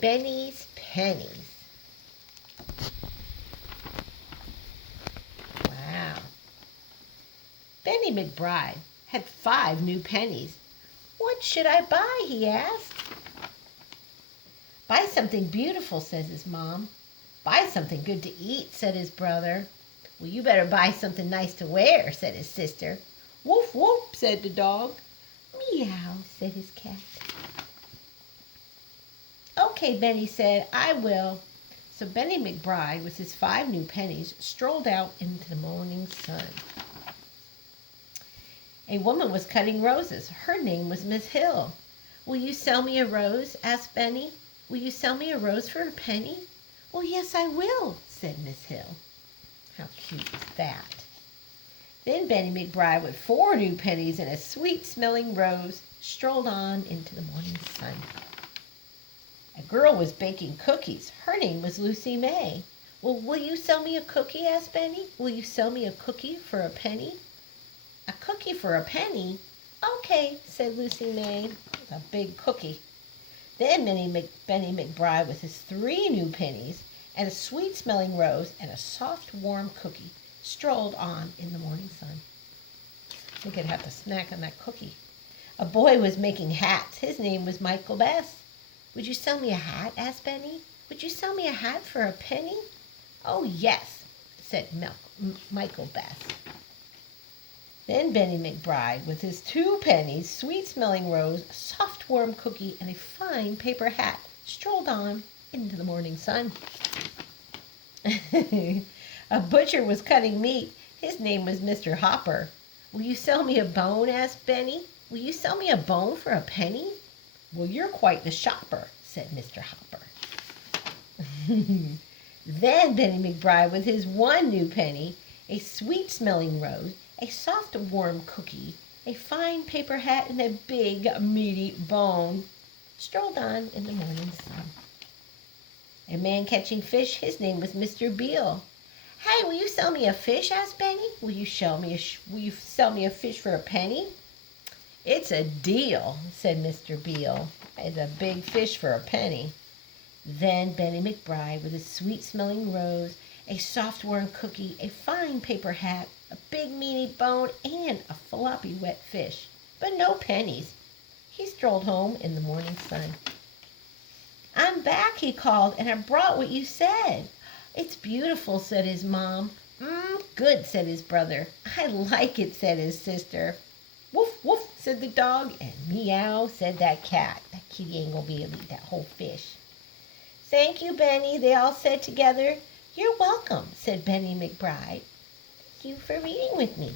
Benny's Pennies. Wow. Benny McBride had 5 new pennies. What should I buy? He asked. Buy something beautiful, says his mom. Buy something good to eat, said his brother. Well, you better buy something nice to wear, said his sister. Woof, woof, said the dog. Meow, said his cat. Okay, Benny said, I will. So Benny McBride, with his 5 new pennies, strolled out into the morning sun. A woman was cutting roses. Her name was Miss Hill. Will you sell me a rose? Asked Benny. Will you sell me a rose for a penny? Well, yes, I will, said Miss Hill. How cute is that? Then Benny McBride, with 4 new pennies and a sweet-smelling rose, strolled on into the morning sun. A girl was baking cookies. Her name was Lucy May. Well, will you sell me a cookie? Asked Benny. Will you sell me a cookie for a penny? A cookie for a penny? Okay, said Lucy May. It's a big cookie. Then Benny McBride, with his 3 new pennies and a sweet-smelling rose and a soft, warm cookie, strolled on in the morning sun. I think I'd have to snack on that cookie. A boy was making hats. His name was Michael Best. Would you sell me a hat? Asked Benny. Would you sell me a hat for a penny? Oh, yes, said Michael Best. Then Benny McBride, with his 2 pennies, sweet-smelling rose, a soft, warm cookie, and a fine paper hat, strolled on into the morning sun. A butcher was cutting meat. His name was Mr. Hopper. Will you sell me a bone? Asked Benny. Will you sell me a bone for a penny? Well, you're quite the shopper, said Mr. Hopper. Then Benny McBride, with his 1 new penny, a sweet-smelling rose, a soft, warm cookie, a fine paper hat, and a big, meaty bone, strolled on in the morning sun. A man catching fish, his name was Mr. Beale. Hey, will you sell me a fish? Asked Benny. Will you sell me a fish for a penny? It's a deal, said Mr. Beale. It's a big fish for a penny. Then Benny McBride, with a sweet-smelling rose, a soft, warm cookie, a fine paper hat, a big, meaty bone, and a floppy, wet fish. But no pennies. He strolled home in the morning sun. I'm back, he called, and I brought what you said. It's beautiful, said his mom. Good, said his brother. I like it, said his sister. Woof, woof, said the dog, and meow, said that cat. That kitty ain't gonna be able to eat that whole fish. Thank you, Benny, they all said together. You're welcome, said Benny McBride. Thank you for reading with me.